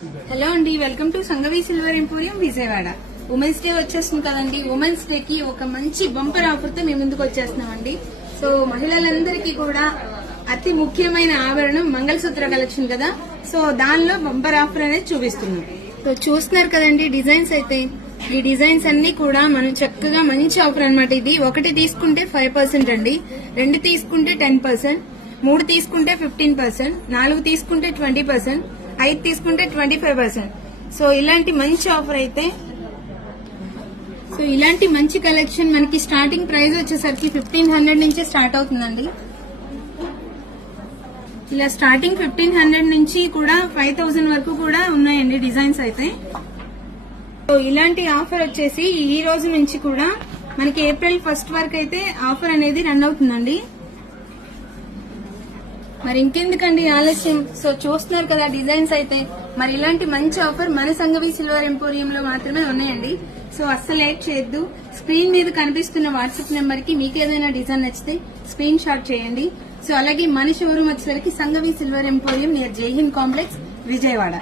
Hello అండి, welcome to Sangavi silver emporium Vijayawada. Women's day వచ్చేస్తుంది కదండి. ఉమెన్స్ డే కి ఒక మంచి బంపర్ ఆఫర్ తో మేము ముందుకు వచ్చేస్తున్నామండి. సో మహిళలందరికీ కూడా అతి ముఖ్యమైన ఆభరణం మంగళసూత్ర కలెక్షన్ కదా. సో దానిలో బంపర్ ఆఫర్ అనేది చూపిస్తున్నాం. సో చూస్తున్నారు కదండి డిజైన్స్ అయితే. ఈ డిజైన్స్ అన్ని కూడా మనం చక్కగా మంచి ఆఫర్ అన్నమాట. ఇది ఒకటి తీసుకుంటే 5% అండి, రెండు తీసుకుంటే 10%, మూడు తీసుకుంటే 15%, నాలుగు తీసుకుంటే 20%, 5 తీసుకుంటే 25%. సో ఇలాంటి మంచి ఆఫర్ అయితే. సో ఇలాంటి మంచి కలెక్షన్ మనకి స్టార్టింగ్ ప్రైస్ వచ్చేసరికి 1500 నుంచి స్టార్ట్ అవుతుందండి. ఇలా స్టార్టింగ్ 1500 నుంచి కూడా 5000 వరకు కూడా ఉన్నాయండి డిజైన్స్ అయితే. సో ఇలాంటి ఆఫర్ వచ్చేసి ఈ రోజు నుంచి కూడా మనకి ఏప్రిల్ 1 వరకు అయితే ఆఫర్ అనేది రన్ అవుతుందండి. మరి ఇంకెందుకండి ఆలస్యం. సో చూస్తున్నారు కదా డిజైన్స్ అయితే. మరి ఇలాంటి మంచి ఆఫర్ మన సంగవి సిల్వర్ ఎంపోరియం లో మాత్రమే ఉన్నాయండి. సో అస్సలు లేట్ చేయొద్దు. స్క్రీన్ మీద కనిపిస్తున్న వాట్సాప్ నెంబర్ కి మీకు ఏదైనా డిజైన్ నచ్చితే స్క్రీన్ షాట్ చేయండి. సో అలాగే మన షోరూమ్ వచ్చేసరికి సంగవి సిల్వర్ ఎంపోరియం నియర్ జై హింద్ కాంప్లెక్స్, విజయవాడ.